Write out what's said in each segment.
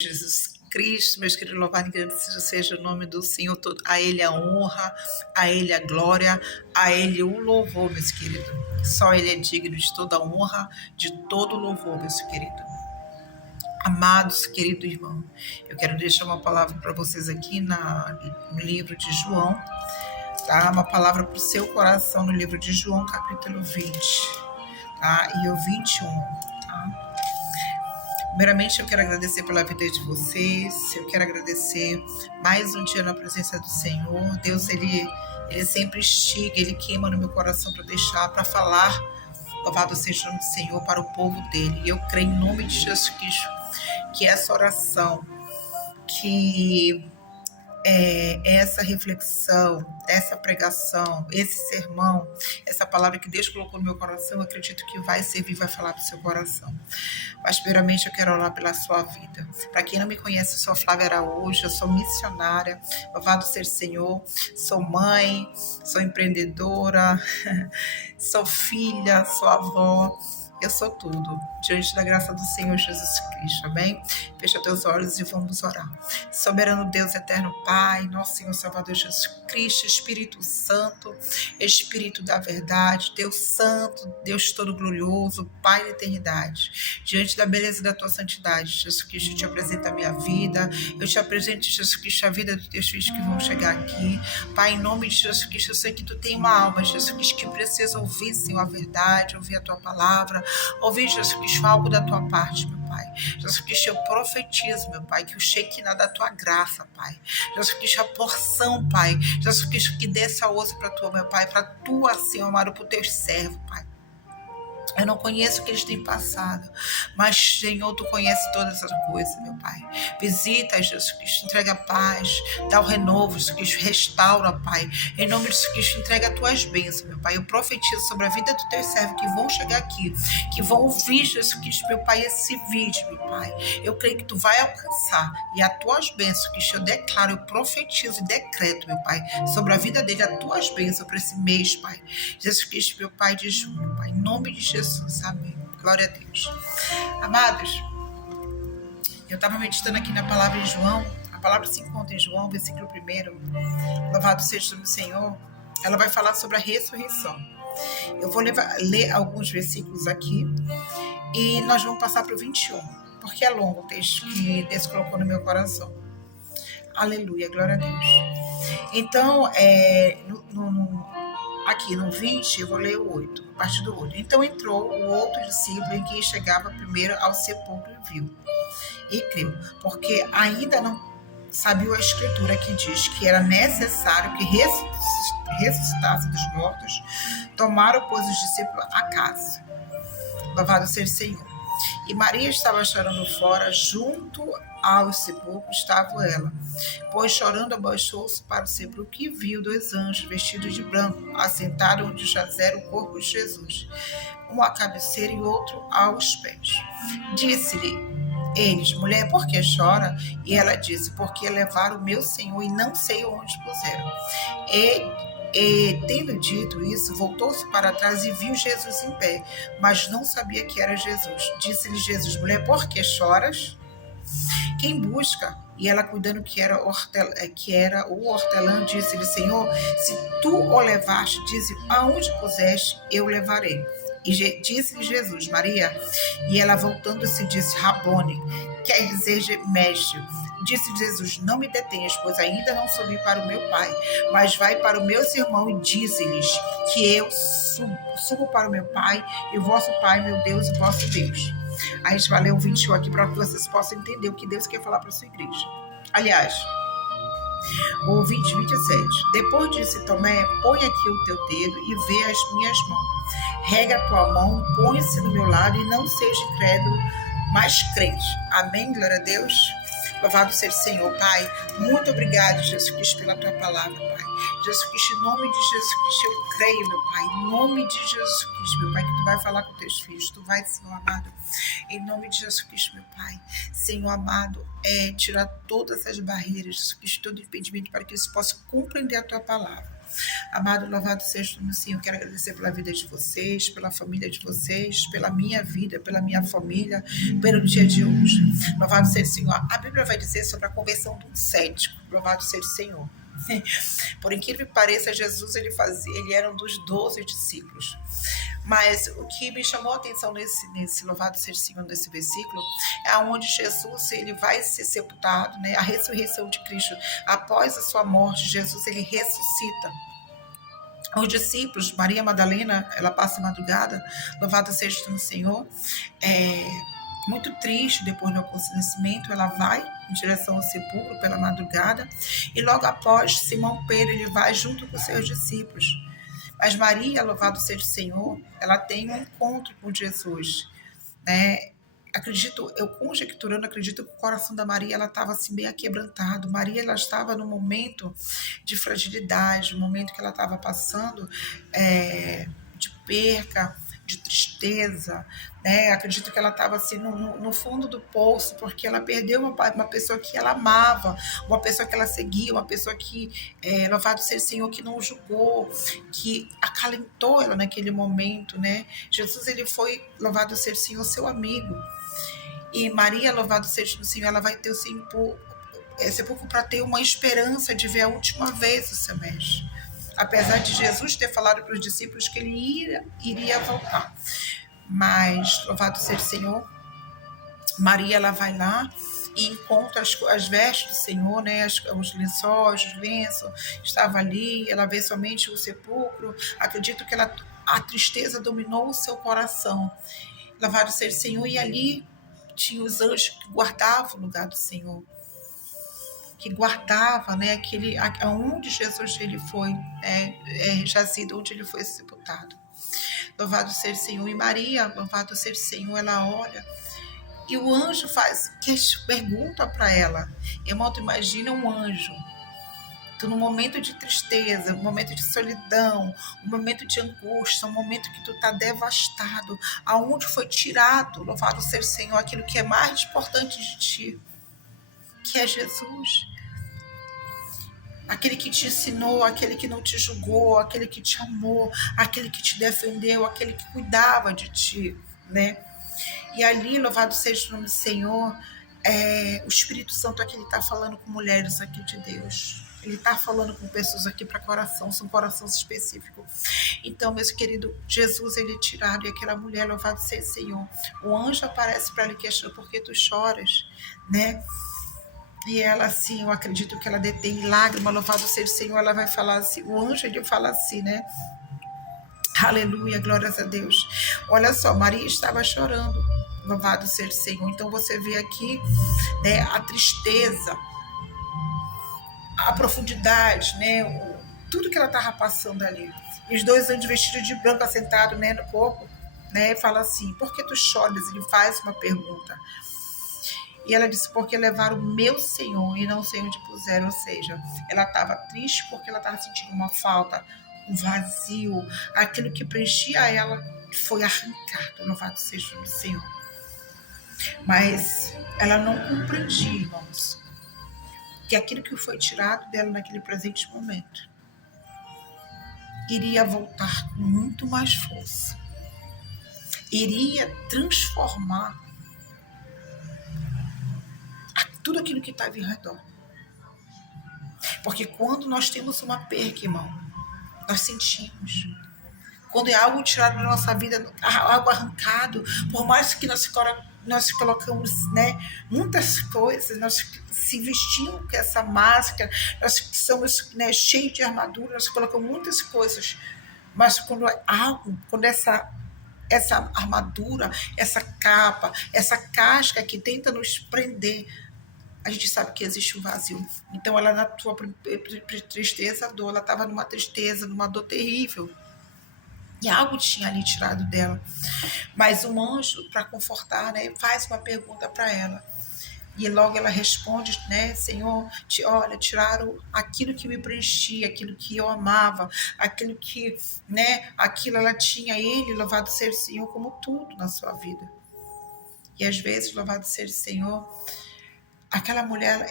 Jesus Cristo, meus queridos, louvado e agradecido seja o nome do Senhor todo. A Ele a honra, a Ele a glória, a Ele o louvor, meus queridos. Só Ele é digno de toda a honra, de todo o louvor, meus queridos. Amados, querido irmão, eu quero deixar uma palavra para vocês aqui no livro de João, tá? Uma palavra para o seu coração no livro de João, capítulo 20, tá? E o 21, tá? Primeiramente, eu quero agradecer pela vida de vocês, eu quero agradecer mais um dia na presença do Senhor. Deus, Ele sempre instiga, Ele queima no meu coração para deixar, para falar, louvado seja o nome do Senhor, para o povo dEle. E eu creio em nome de Jesus Cristo, que essa oração, que essa reflexão, essa pregação, esse sermão, essa palavra que Deus colocou no meu coração, eu acredito que vai servir, vai falar para o seu coração. Mas primeiramente eu quero orar pela sua vida. Para quem não me conhece, eu sou Flávia Araújo, eu sou missionária, louvado seja o Senhor, sou mãe, sou empreendedora, sou filha, sou avó, eu sou tudo, diante da graça do Senhor Jesus Cristo, amém? Fecha teus olhos e vamos orar. Soberano Deus, eterno Pai, nosso Senhor Salvador Jesus Cristo, Espírito Santo, Espírito da verdade, Deus Santo, Deus todo glorioso, Pai da eternidade, diante da beleza da tua santidade, Jesus Cristo, eu te apresento a minha vida, eu te apresento, Jesus Cristo, a vida dos teus filhos que vão chegar aqui, Pai, em nome de Jesus Cristo, eu sei que tu tem uma alma, Jesus Cristo, que precisa ouvir, Senhor, a verdade, ouvir a tua palavra, ouvir, Jesus Cristo, algo da tua parte, meu Pai. Jesus Cristo, eu profetizo, meu Pai, que o Shekinah da tua graça, Pai. Jesus Cristo, a porção, Pai. Jesus Cristo, que desça hoje para tua, meu Pai, para tua, Senhor amado, para o teu servo, Pai. Eu não conheço o que eles têm passado, mas, Senhor, tu conheces todas as coisas, meu Pai. Visita, Jesus Cristo, entrega a paz, dá o renovo, Jesus Cristo, restaura, Pai. Em nome de Jesus Cristo, entrega as tuas bênçãos, meu Pai. Eu profetizo sobre a vida do teu servo que vão chegar aqui, que vão ouvir, Jesus Cristo, meu Pai, esse vídeo, meu Pai. Eu creio que tu vai alcançar e as tuas bênçãos, que eu declaro, eu profetizo e decreto, meu Pai, sobre a vida dele, as tuas bênçãos para esse mês, Pai. Jesus Cristo, meu Pai, de junho, Pai. Em nome de Jesus. Amém. Glória a Deus. Amados, eu estava meditando aqui na palavra de João. A palavra se encontra em João, versículo 1. Louvado seja o nome do Senhor. Ela vai falar sobre a ressurreição. Eu vou ler alguns versículos aqui e nós vamos passar para o 21, porque é longo o texto que Deus colocou no meu coração. Aleluia, glória a Deus. Então, aqui no 20, eu vou ler o 8, a partir do 8. Então entrou o outro discípulo em quem chegava primeiro ao sepulcro e viu, e creu, porque ainda não sabia a escritura que diz que era necessário que ressuscitasse dos mortos. Tomaram, pois, os discípulos a casa. Louvado seja o Senhor. E Maria estava chorando fora, junto ao sepulcro estava ela, pois chorando abaixou-se para o sepulcro e viu 2 anjos vestidos de branco, assentados onde jazera o corpo de Jesus, um à cabeceira e outro aos pés. Disse-lhe eles: mulher, por que chora? E ela disse: porque levaram o meu Senhor e não sei onde puseram. E tendo dito isso, voltou-se para trás e viu Jesus em pé, mas não sabia que era Jesus. Disse-lhe Jesus: mulher, por que choras? Quem busca? E ela, cuidando que era o hortelã, disse-lhe: Senhor, se tu o levaste, dize aonde puseste, eu levarei. E disse-lhe Jesus: Maria. E ela, voltando-se, disse: Rabone, quer dizer mestre. Disse Jesus: não me detenhas, pois ainda não subi para o meu Pai, mas vai para os meus irmãos e dize-lhes que eu subo para o meu Pai e o vosso Pai, meu Deus, e vosso Deus. A gente vai ler o 21 aqui para que vocês possam entender o que Deus quer falar para a sua igreja. Aliás, o 27. Depois disse Tomé: põe aqui o teu dedo e vê as minhas mãos. Rega a tua mão, põe-se do meu lado e não seja incrédulo, mas crente. Amém, glória a Deus. Louvado seja o Senhor, Pai. Muito obrigado, Jesus Cristo, pela tua palavra, Pai. Jesus Cristo, em nome de Jesus Cristo, eu creio, meu Pai. Em nome de Jesus Cristo, meu Pai, que tu vai falar com teus filhos. Tu vai, Senhor amado. Em nome de Jesus Cristo, meu Pai. Senhor amado, tirar todas as barreiras, Jesus Cristo, todo impedimento para que eles possam compreender a tua palavra. Amado, louvado seja o nome do Senhor. Eu quero agradecer pela vida de vocês, pela família de vocês, pela minha vida, pela minha família, pelo dia de hoje. Louvado seja o Senhor. A Bíblia vai dizer sobre a conversão de um cético. Louvado seja o Senhor. Por incrível que pareça, Jesus ele era um dos 12 discípulos. Mas o que me chamou a atenção nesse louvado seja o Senhor, nesse versículo, é onde Jesus ele vai ser sepultado, né? A ressurreição de Cristo. Após a sua morte, Jesus ele ressuscita. Os discípulos, Maria Madalena, ela passa a madrugada, louvado seja o Senhor, muito triste depois do acontecimento, ela vai em direção ao sepulcro pela madrugada, e logo após, Simão Pedro, ele vai junto com seus discípulos. Mas Maria, louvado seja o Senhor, ela tem um encontro com Jesus, né? Eu conjecturando, acredito que o coração da Maria, ela estava assim bem aquebrantado. Maria, ela estava num momento de fragilidade, um momento que ela estava passando de perca, de tristeza, né? Acredito que ela estava assim no fundo do poço, porque ela perdeu uma pessoa que ela amava, uma pessoa que ela seguia, uma pessoa que, louvado seja o Senhor, que não julgou, que acalentou ela naquele momento, né? Jesus, ele foi, louvado seja o Senhor, seu amigo. E Maria, louvado seja o Senhor, ela vai ter o sepulcro para ter uma esperança de ver a última vez o seu mestre. Apesar de Jesus ter falado para os discípulos que ele iria voltar. Mas, louvado seja o Senhor, Maria, ela vai lá e encontra as vestes do Senhor, né? Os lençóis, os lenços, estava ali, ela vê somente o sepulcro. Acredito que a tristeza dominou o seu coração. Louvado seja o Senhor, e ali tinha os anjos que guardavam o lugar do Senhor, que guardava, né, onde Jesus ele foi jazido, onde ele foi sepultado. Louvado seja o Senhor. E Maria, louvado seja o Senhor, ela olha e o anjo pergunta para ela. Irmão, tu imagina um anjo, tu num momento de tristeza, um momento de solidão, um momento de angústia, um momento que tu está devastado, aonde foi tirado, louvado seja o Senhor, aquilo que é mais importante de ti, que é Jesus. Aquele que te ensinou, aquele que não te julgou, aquele que te amou, aquele que te defendeu, aquele que cuidava de ti, né? E ali, louvado seja o nome do Senhor, o Espírito Santo aqui, ele está falando com mulheres aqui de Deus. Ele está falando com pessoas aqui para coração, são corações específicos. Então, meu querido, Jesus, ele é tirado, e aquela mulher, louvado seja o Senhor. O anjo aparece para lhe questionar, por que tu choras, né? E ela, assim, eu acredito que ela detém lágrima, louvado seja o Senhor, ela vai falar assim, o anjo, ele fala assim, né? Aleluia, glórias a Deus. Olha só, Maria estava chorando, louvado seja o Senhor. Então você vê aqui, né, a tristeza, a profundidade, né, tudo que ela estava passando ali. E os dois anjos vestidos de branco assentados, né, no corpo, né, fala assim, por que tu choras? Ele faz uma pergunta. E ela disse, porque levaram o meu Senhor e não sei onde puseram. Ou seja, ela estava triste porque ela estava sentindo uma falta, um vazio. Aquilo que preenchia ela foi arrancado. Louvado seja o Senhor. Mas ela não compreendia, irmãos, que aquilo que foi tirado dela naquele presente momento iria voltar com muito mais força. Iria transformar tudo aquilo que estava em redor. Porque quando nós temos uma perca, irmão, nós sentimos. Quando é algo tirado da nossa vida, algo arrancado, por mais que nós colocamos, né, muitas coisas, nós se vestimos com essa máscara, nós somos, né, cheios de armadura, nós colocamos muitas coisas, mas quando essa armadura, essa capa, essa casca que tenta nos prender, a gente sabe que existe um vazio. Então ela, na sua tristeza, dor, ela estava numa tristeza, numa dor terrível. E algo tinha ali tirado dela. Mas um anjo, para confortar, né, faz uma pergunta para ela. E logo ela responde, né, Senhor, olha, tiraram aquilo que me preenchia, aquilo que eu amava, aquilo que, né, aquilo ela tinha ele, louvado seja o Senhor, como tudo na sua vida. E às vezes, louvado seja o Senhor, aquela mulher,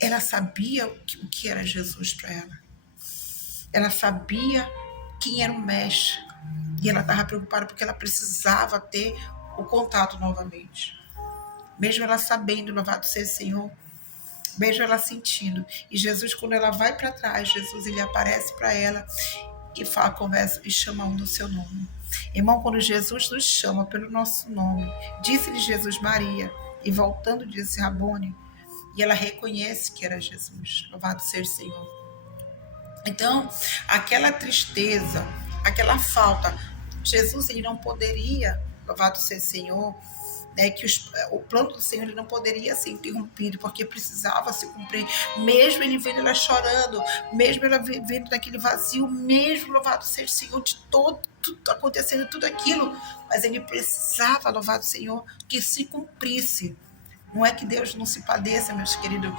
Ela sabia o que era Jesus para ela. Ela sabia quem era o mestre. E ela estava preocupada porque ela precisava ter o contato novamente. Mesmo ela sabendo, louvado seja o Senhor, mesmo ela sentindo. E Jesus, quando ela vai para trás, Jesus ele aparece para ela e fala, conversa e chama um no seu nome. Irmão, quando Jesus nos chama pelo nosso nome, disse-lhe Jesus Maria, e voltando disse Rabone, e ela reconhece que era Jesus. Louvado seja o Senhor. Então, aquela tristeza, aquela falta, Jesus ele não poderia, louvado seja o Senhor, né, que o plano do Senhor ele não poderia ser interrompido, porque precisava se cumprir, mesmo ele vendo ela chorando, mesmo ela vendo naquele vazio, mesmo, louvado seja o Senhor, de todo tudo acontecendo, tudo aquilo, mas ele precisava, louvado Senhor, que se cumprisse. Não é que Deus não se padeça, meus queridos,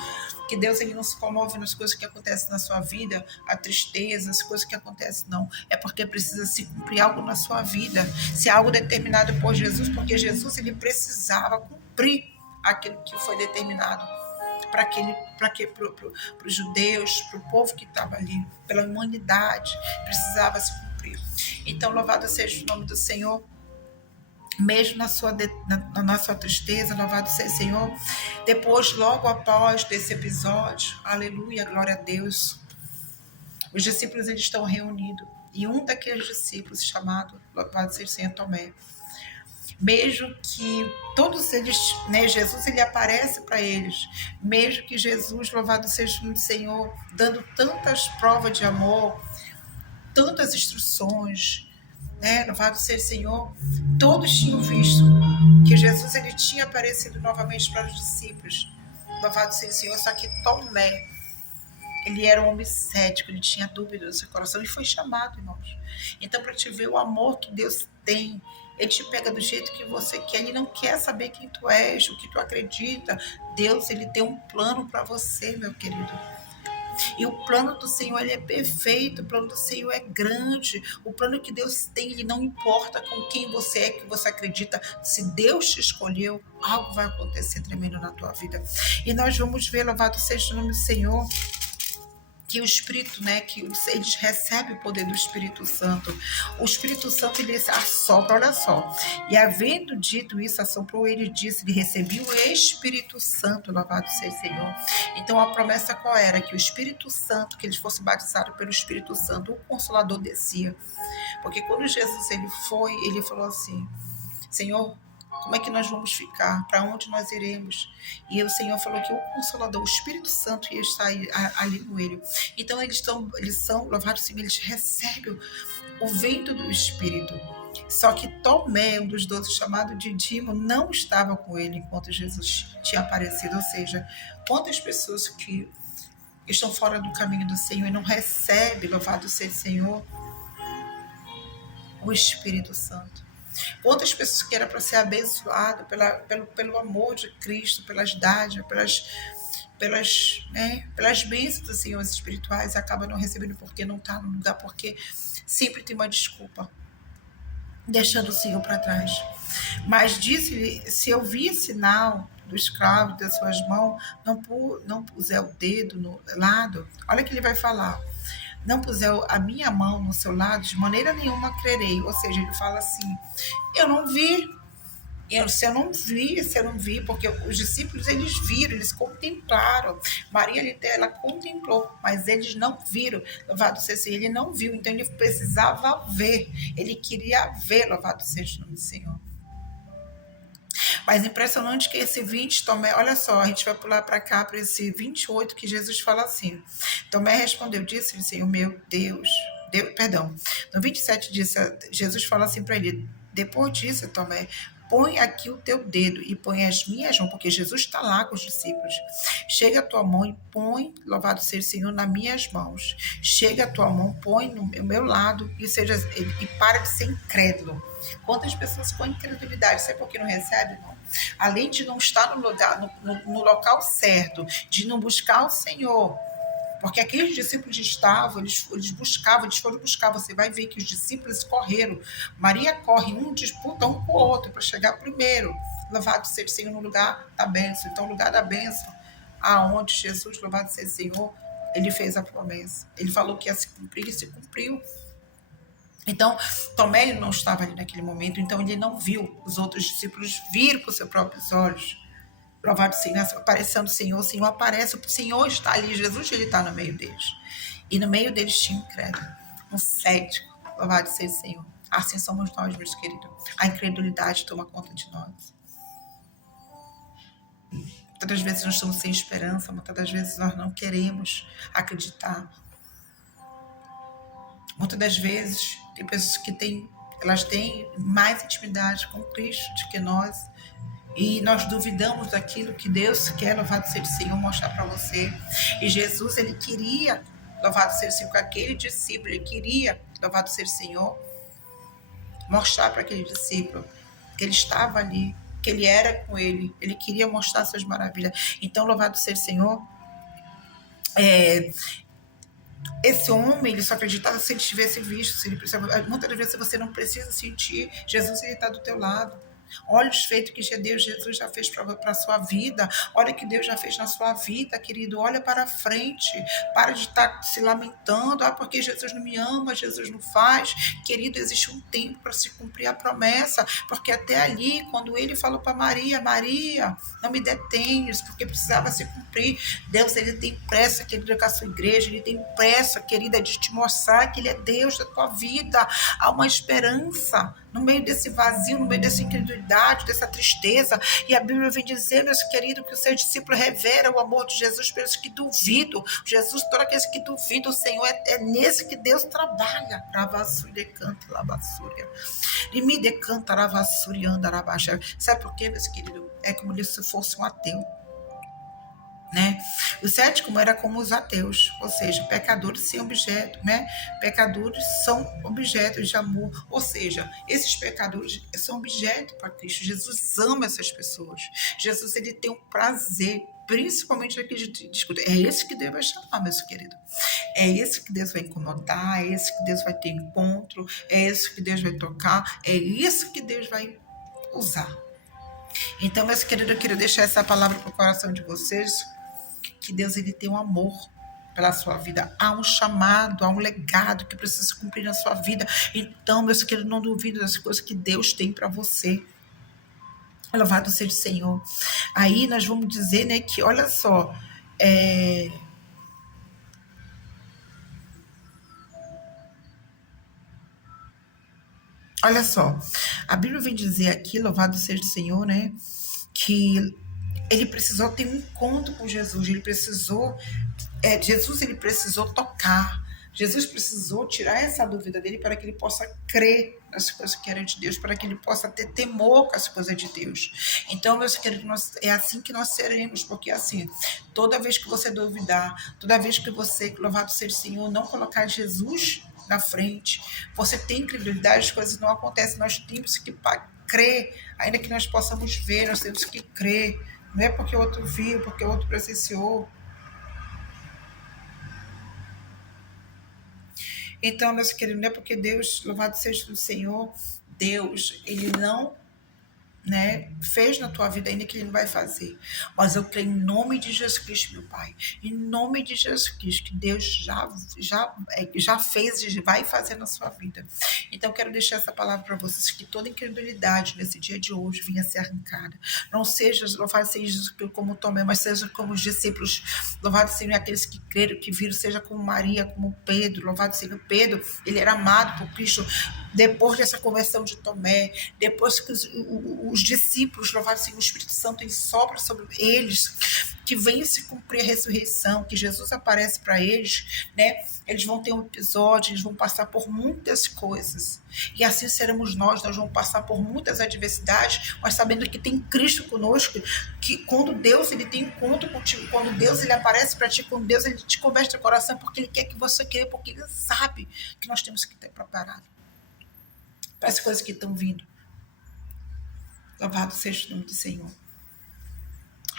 que Deus ele não se comove nas coisas que acontecem na sua vida, a tristeza, as coisas que acontecem, não. É porque precisa se cumprir algo na sua vida, se é algo determinado por Jesus, porque Jesus ele precisava cumprir aquilo que foi determinado para os judeus, para o povo que estava ali, pela humanidade, precisava se cumprir. Então, louvado seja o nome do Senhor. Mesmo na sua tristeza, louvado seja o Senhor. Depois, logo após desse episódio, aleluia, glória a Deus, os discípulos eles estão reunidos, e um daqueles discípulos, chamado, louvado seja o Senhor, Tomé, mesmo que todos eles, né, Jesus ele aparece para eles, mesmo que Jesus, louvado seja o Senhor, dando tantas provas de amor, tantas instruções, né, louvado seja o Senhor, todos tinham visto que Jesus ele tinha aparecido novamente para os discípulos, louvado seja o Senhor, só que Tomé, ele era um homem cético, ele tinha dúvida no seu coração, ele foi chamado, irmãos. Então, para te ver o amor que Deus tem, ele te pega do jeito que você quer, ele não quer saber quem tu és, o que tu acredita. Deus, ele tem um plano para você, meu querido. E o plano do Senhor ele é perfeito, o plano do Senhor é grande, o plano que Deus tem, ele não importa com quem você é, que você acredita, se Deus te escolheu, algo vai acontecer tremendo na tua vida. E nós vamos ver, louvado seja o nome do Senhor, que o Espírito, né, que eles recebem o poder do Espírito Santo. O Espírito Santo, ele assopra, olha só. E havendo dito isso, assoprou ele, disse, ele recebeu o Espírito Santo, louvado seja o Senhor. Então, a promessa qual era? Que o Espírito Santo, que eles fossem batizados pelo Espírito Santo, o Consolador descia. Porque quando Jesus, ele falou assim, Senhor, como é que nós vamos ficar? Para onde nós iremos? E o Senhor falou que o Consolador, o Espírito Santo, ia estar ali com ele. Então, eles são, louvado Senhor, eles recebem o vento do Espírito. Só que Tomé, um dos 12, chamado Dídimo, não estava com ele enquanto Jesus tinha aparecido. Ou seja, quantas pessoas que estão fora do caminho do Senhor e não recebem, louvado seja o Senhor, o Espírito Santo. Quantas pessoas que eram para ser abençoado pelo amor de Cristo, pelas dádivas, pelas bênçãos do Senhor espirituais, acaba não recebendo porque não está no lugar, porque sempre tem uma desculpa, deixando o Senhor para trás. Mas disse-lhe, se eu vi sinal do escravo das suas mãos, não puser o dedo no lado, olha o que ele vai falar, não puser a minha mão no seu lado, de maneira nenhuma crerei. Ou seja, ele fala assim, eu não vi, se eu não vi, porque os discípulos, eles viram, eles contemplaram. Maria, ela contemplou, mas eles não viram, louvado seja, ele não viu, então ele precisava ver, ele queria ver, louvado seja o nome do Senhor. Mas impressionante que esse 20, Tomé, olha só, a gente vai pular para cá, para esse 28, que Jesus fala assim. Tomé respondeu, disse-lhe, Senhor, meu Deus, perdão. No 27, Jesus fala assim para ele, depois disso, Tomé, põe aqui o teu dedo e põe as minhas mãos, porque Jesus está lá com os discípulos. Chega a tua mão e põe, louvado seja o Senhor, nas minhas mãos. Chega a tua mão, põe no meu lado e para de ser incrédulo. Quantas pessoas com incredulidade, sabe por que não recebe? Não. Além de não estar no lugar, no local certo, de não buscar o Senhor, porque aqueles discípulos estavam, eles foram buscar, você vai ver que os discípulos correram, Maria corre, um disputa um com o outro para chegar primeiro, louvado seja o Senhor no lugar da bênção. Então o lugar da bênção aonde Jesus, louvado seja o Senhor, ele fez a promessa. Ele falou que ia se cumprir e se cumpriu. Então, Tomé ele não estava ali naquele momento, então ele não viu. Os outros discípulos viram com seus próprios olhos. Louvado Senhor, aparecendo o Senhor aparece, o Senhor está ali, Jesus ele está no meio deles. E no meio deles tinha um incrédulo, um cético. Louvado seja o Senhor. Assim somos nós, meus queridos. A incredulidade toma conta de nós. Muitas das vezes nós estamos sem esperança, muitas das vezes nós não queremos acreditar. Muitas das vezes tem pessoas que elas têm mais intimidade com Cristo do que nós. E nós duvidamos daquilo que Deus quer, louvado seja o Senhor, mostrar para você. E Jesus, ele queria, louvado seja o Senhor, com aquele discípulo, ele queria, louvado seja o Senhor, mostrar para aquele discípulo que ele estava ali, que ele era com ele queria mostrar suas maravilhas. Então, louvado seja o Senhor, esse homem, ele só acreditava se ele tivesse visto, se ele precisava. Muitas vezes você não precisa sentir, Jesus ele está do teu lado. Olha os feitos que Jesus já fez para a sua vida. Olha o que Deus já fez na sua vida, querido. Olha para frente. Para de estar se lamentando. Porque Jesus não me ama, Jesus não faz. Querido, existe um tempo para se cumprir a promessa. Porque até ali, quando ele falou para Maria, Maria, não me detenhas, porque precisava se cumprir. Deus, ele tem pressa, querido, com a sua igreja. Ele tem pressa, querida, de te mostrar que ele é Deus da tua vida. Há uma esperança no meio desse vazio, no meio dessa incredulidade, dessa tristeza. E a Bíblia vem dizer, meus queridos, que o seu discípulo revela o amor de Jesus pelos que duvidam. Jesus, todos aqueles que duvidam, o Senhor, é nesse que Deus trabalha. Sabe por quê, meus queridos? É como se fosse um ateu. Né? O cético era como os ateus, ou seja, pecadores sem objeto, né? Pecadores são objetos de amor, ou seja, esses pecadores são objeto para Cristo. Jesus ama essas pessoas. Jesus ele tem um prazer, principalmente aqui de discutir. É esse que Deus vai chamar, meus queridos. É esse que Deus vai incomodar, é esse que Deus vai ter encontro, é esse que Deus vai tocar, é isso que Deus vai usar. Então, meus queridos, eu queria deixar essa palavra para o coração de vocês, que Deus ele tem um amor pela sua vida, há um chamado, há um legado que precisa se cumprir na sua vida. Então, meus queridos, não duvidem das coisas que Deus tem para você. Louvado seja o Senhor. Aí nós vamos dizer, né, que olha só, olha só, a Bíblia vem dizer aqui, louvado seja o Senhor, né, que ele precisou ter um encontro com Jesus, Jesus ele precisou tocar, Jesus precisou tirar essa dúvida dele para que ele possa crer nas coisas que eram de Deus, para que ele possa ter temor com as coisas de Deus. Então, meus queridos, é assim que nós seremos, porque assim, toda vez que você duvidar, toda vez que você, louvado seja o Senhor, não colocar Jesus na frente, você tem credibilidade, as coisas não acontecem, nós temos que crer, ainda que nós possamos ver, nós temos que crer. Não é porque o outro viu, porque o outro presenciou. Então, meus queridos, não é porque Deus, louvado seja o Senhor, Deus, ele não, né, fez na tua vida ainda que ele não vai fazer. Mas eu creio em nome de Jesus Cristo, meu Pai. Em nome de Jesus Cristo, que Deus já fez e vai fazer na sua vida. Então, eu quero deixar essa palavra para vocês, que toda incredulidade nesse dia de hoje venha a ser arrancada. Não seja, louvado seja como Tomé, mas seja como os discípulos. Louvado seja aqueles que creram, que viram, seja como Maria, como Pedro. Louvado seja Pedro, ele era amado por Cristo. Depois dessa conversão de Tomé, depois que os discípulos, louvado seja o Espírito Santo, ele sopra sobre eles, que venha se cumprir a ressurreição, que Jesus aparece para eles, né? Eles vão ter um episódio, eles vão passar por muitas coisas. E assim seremos nós vamos passar por muitas adversidades, mas sabendo que tem Cristo conosco, que quando Deus ele tem encontro contigo, quando Deus ele aparece para ti, quando Deus ele te converte o coração, porque ele quer que você creia, porque ele sabe que nós temos que ter preparado para as coisas que estão vindo. Louvado seja o nome do Senhor.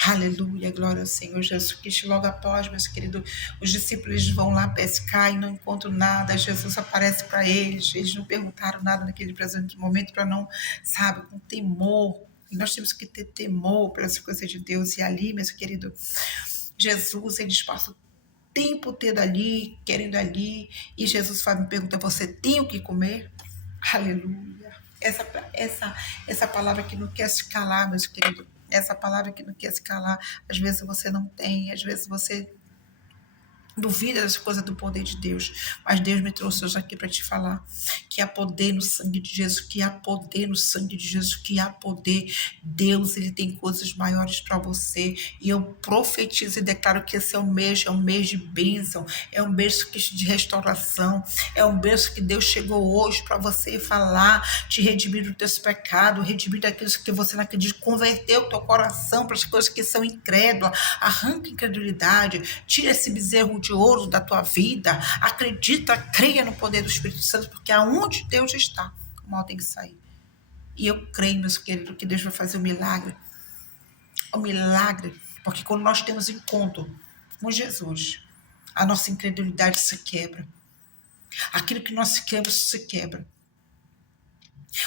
Aleluia, glória ao Senhor Jesus Cristo. Logo após, meus queridos, os discípulos vão lá pescar e não encontram nada. Jesus aparece para eles. Eles não perguntaram nada naquele presente momento para não, sabe, com temor. E nós temos que ter temor pelas coisas de Deus. E ali, meus queridos, Jesus, eles passam o tempo todo ali, querendo ali, e Jesus faz me pergunta: você tem o que comer? Aleluia. Essa palavra que não quer se calar, meus queridos. Essa palavra que não quer se calar. Às vezes você não tem, às vezes você duvida das coisas do poder de Deus, mas Deus me trouxe hoje aqui para te falar que há poder no sangue de Jesus, que há poder no sangue de Jesus, que há poder. Deus, ele tem coisas maiores para você, e eu profetizo e declaro que esse é um mês de bênção, é um mês de restauração, é um mês que Deus chegou hoje para você falar, te redimir dos teus pecados, redimir daqueles que você não acredita, converter o teu coração para as coisas que são incrédulas, arranca a incredulidade, tira esse bezerro de ouro da tua vida, acredita, creia no poder do Espírito Santo, porque aonde Deus está, o mal tem que sair. E eu creio, meus queridos, que Deus vai fazer um milagre, porque quando nós temos encontro com Jesus, a nossa incredulidade se quebra, aquilo que nós queremos se quebra.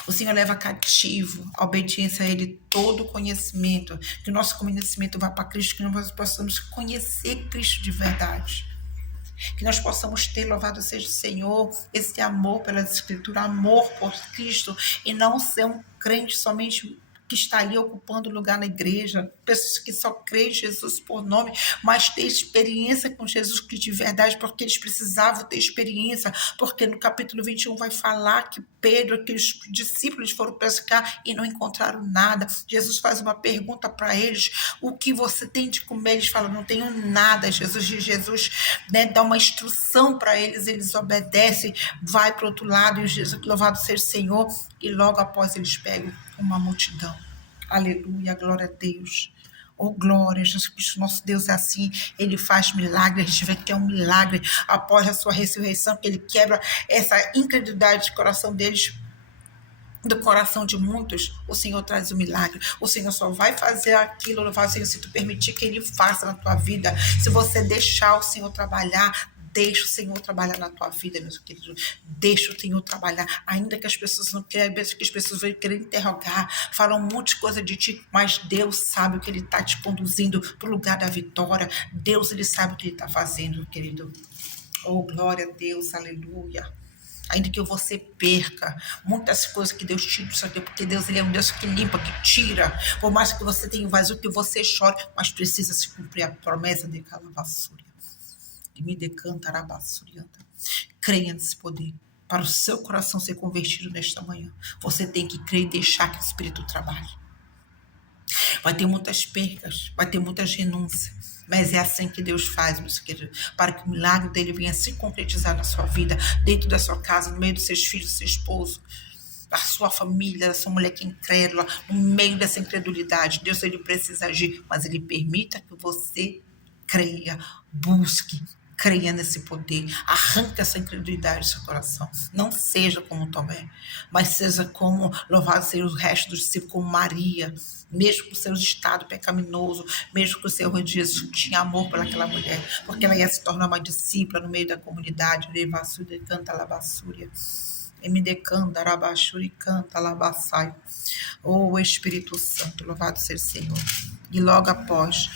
O Senhor leva cativo a obediência a Ele todo o conhecimento, que o nosso conhecimento vá para Cristo, que nós possamos conhecer Cristo de verdade, que nós possamos ter, louvado seja o Senhor, esse amor pela Escritura, amor por Cristo, e não ser um crente somente que está ali ocupando lugar na igreja, pessoas que só creem em Jesus por nome, mas ter experiência com Jesus Cristo de verdade, porque eles precisavam ter experiência, porque no capítulo 21 vai falar que Pedro, que os discípulos foram pescar e não encontraram nada. Jesus faz uma pergunta para eles: o que você tem de comer? Eles falam: não tenho nada. Jesus, né, dá uma instrução para eles, eles obedecem, vai para o outro lado, e Jesus, louvado seja o Senhor, e logo após eles pegam uma multidão. Aleluia, glória a Deus. Oh, glória, Jesus Cristo, nosso Deus é assim, Ele faz milagre, a gente vê que é um milagre após a sua ressurreição, que Ele quebra essa incredulidade de coração deles, do coração de muitos. O Senhor traz o milagre, o Senhor só vai fazer aquilo, Senhor, se tu permitir que Ele faça na tua vida, se você deixar o Senhor trabalhar. Deixa o Senhor trabalhar na tua vida, meus queridos. Deixa o Senhor trabalhar. Ainda que as pessoas não queiram, que as pessoas vão querer interrogar, falam um monte de coisa de ti, mas Deus sabe o que Ele está te conduzindo para o lugar da vitória. Deus, Ele sabe o que Ele está fazendo, querido. Oh, glória a Deus, aleluia. Ainda que você perca muitas coisas que Deus tira do seu tempo, porque Deus, Ele é um Deus que limpa, que tira. Por mais que você tenha um vazio, que você chore, mas precisa se cumprir a promessa de Calavassúria. E me decanta, Arabassurianta. Creia nesse poder. Para o seu coração ser convertido nesta manhã, você tem que crer e deixar que o Espírito trabalhe. Vai ter muitas percas, vai ter muitas renúncias, mas é assim que Deus faz, meus queridos, para que o milagre dele venha se concretizar na sua vida, dentro da sua casa, no meio dos seus filhos, do seu esposo, da sua família, da sua mulher que é incrédula, no meio dessa incredulidade. Deus, ele precisa agir, mas ele permita que você creia, busque, creia nesse poder, arranca essa incredulidade do seu coração. Não seja como Tomé, mas seja como, louvado seja o resto dos discípulos, como Maria, mesmo com o seu estado pecaminoso, mesmo com o Senhor de Jesus tinha amor pelaquela mulher, porque ela ia se tornar uma discípula no meio da comunidade. Levassúria canta labassúria. Me decanda, arabaxuri canta labassai. Oh, Espírito Santo, louvado seja o Senhor. E logo após,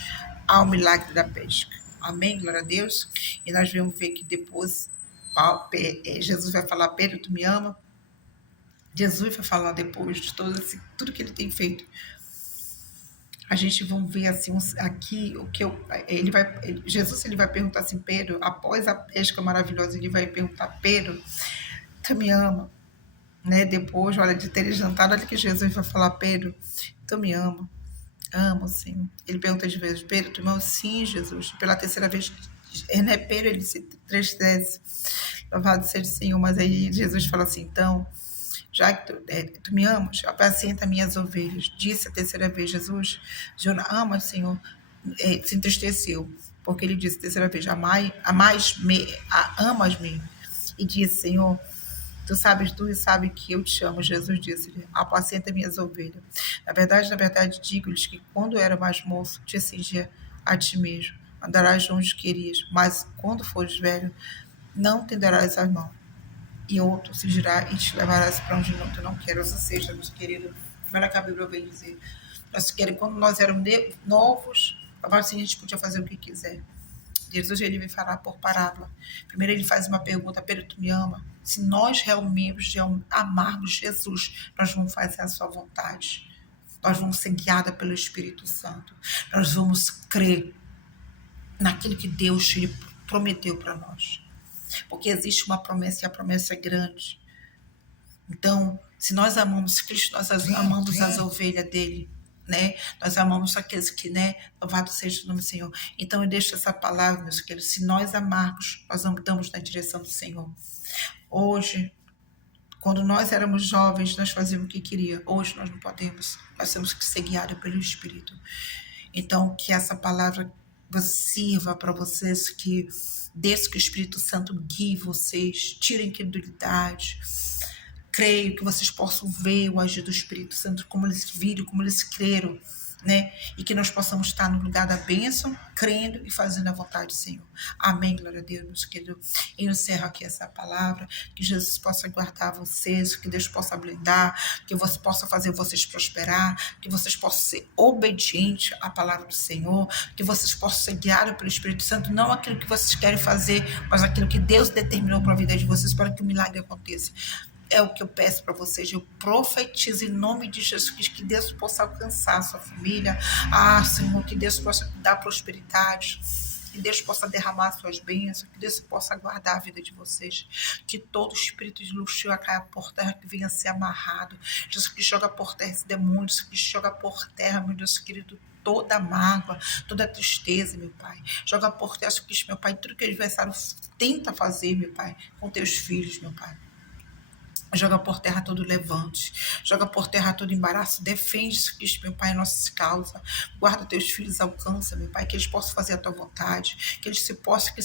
há o milagre da pesca. Amém, glória a Deus. E nós vamos ver que depois Jesus vai falar: Pedro, tu me ama? Jesus vai falar depois de tudo que ele tem feito. A gente vai ver assim aqui o que Jesus ele vai perguntar assim: Pedro, após a pesca maravilhosa, ele vai perguntar: Pedro, tu me ama? Né? Depois, olha, de ter jantado, olha que Jesus vai falar: Pedro, tu me ama? Amo, sim. Ele pergunta de vezes: Pedro, tu me ama? Sim, Jesus. Pela terceira vez, né, Pedro, ele se entristece. Louvado seja o Senhor. Mas aí Jesus fala assim: então, já que tu me amas, apacenta minhas ovelhas. Disse a terceira vez Jesus: Jonas, ama, Senhor. Se entristeceu, porque ele disse a terceira vez: amas-me. E disse: Senhor, tu e sabe que eu te amo. Jesus disse-lhe: apacenta minhas ovelhas. Na verdade, digo-lhes que quando era mais moço, te cingia a ti mesmo, andarás onde querias, mas quando fores velho, não tenderás as mãos, e outro se dirá e te levarás para onde tu não queres. Ou seja, meus queridos, como é que a Bíblia vem dizer? Nós queremos, quando nós éramos novos, A palavra assim, a gente podia fazer o que quiser. Jesus, ele me fará por parábola. Primeiro ele faz uma pergunta: Pedro, tu me ama? Se nós realmente amarmos Jesus, nós vamos fazer a sua vontade. Nós vamos ser guiados pelo Espírito Santo. Nós vamos crer naquilo que Deus lhe prometeu para nós. Porque existe uma promessa e a promessa é grande. Então, se nós amamos Cristo, nós amamos as ovelhas dele, né? Nós amamos aqueles que, né? Louvado seja o nome do Senhor. Então, eu deixo essa palavra, meus queridos. Se nós amarmos, nós andamos na direção do Senhor. Hoje, quando nós éramos jovens, nós fazíamos o que queria. Hoje nós não podemos. Nós temos que ser guiados pelo Espírito. Então, que essa palavra sirva para vocês, que desde que o Espírito Santo guie vocês, tirem incredulidade. Creio que vocês possam ver o agir do Espírito Santo, como eles viram, como eles creram, né? E que nós possamos estar no lugar da bênção, crendo e fazendo a vontade do Senhor. Amém, glória a Deus, meus queridos. Eu encerro aqui essa palavra, que Jesus possa guardar vocês, que Deus possa blindar, que você possa fazer vocês prosperar, que vocês possam ser obedientes à palavra do Senhor, que vocês possam ser guiados pelo Espírito Santo, não aquilo que vocês querem fazer, mas aquilo que Deus determinou para a vida de vocês, para que o milagre aconteça. É o que eu peço para vocês. Eu profetizo em nome de Jesus Cristo que Deus possa alcançar a sua família. Senhor, que Deus possa dar prosperidade, que Deus possa derramar suas bênçãos, que Deus possa guardar a vida de vocês, que todo espírito de luxúria caia por terra, que venha ser amarrado. Jesus, que joga por terra esse demônio, que joga por terra, meu Deus querido, toda mágoa, toda tristeza, meu Pai. Joga por terra, meu Pai, tudo que o adversário tenta fazer, meu Pai, com teus filhos, meu Pai. Joga por terra todo levante, joga por terra todo embaraço, defende, Cristo, meu Pai, a nossa causa, guarda teus filhos, alcança, meu Pai, que eles possam fazer a tua vontade, que eles se possam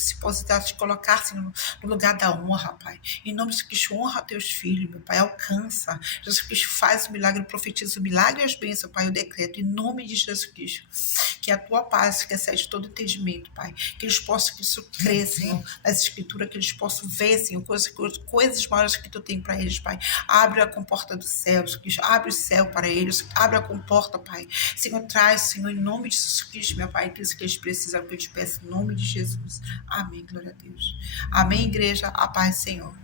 te colocar no lugar da honra, Pai, em nome de Cristo, honra teus filhos, meu Pai, alcança, Jesus Cristo, faz o milagre, profetiza o milagre e as bênçãos, Pai, eu decreto, em nome de Jesus Cristo, que a tua paz, que excede todo entendimento, Pai, que eles possam que isso cresça, Senhor, nas escrituras, que eles possam ver, Senhor, coisas maiores que tu tem para eles, Pai. Abre a comporta dos céus, abre o céu para eles, abre a comporta, Pai. Senhor, traz, Senhor, em nome de Jesus Cristo, meu Pai, aquilo que eles precisam, que eu te peço, em nome de Jesus. Amém, glória a Deus. Amém, igreja, a paz, Senhor.